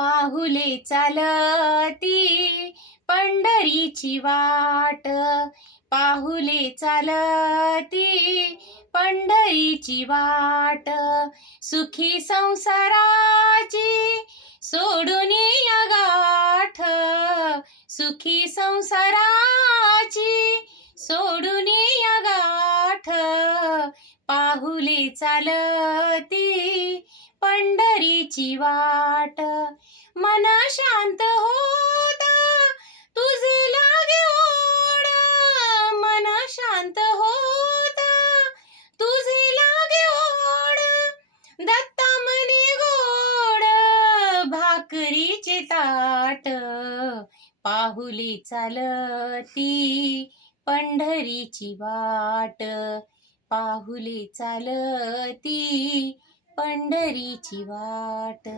पाहुले चालती पंढरीची वाट, पाहुले चालती पंढरीची वाट, सुखी संसाराची सोडून या गाठ, सुखी संसाराची सोडून या गाठ, पाहुले चालती पंढरीची वाट. मन शांत होत तुझे लागे ओढ, मन शांत होत तुझे लागे ओढ, दत्ता म्हणे गोड भाकरीचे ताट, पाहुले चालती पंढरीची वाट, पाहुले चालती पंढरीची वाट.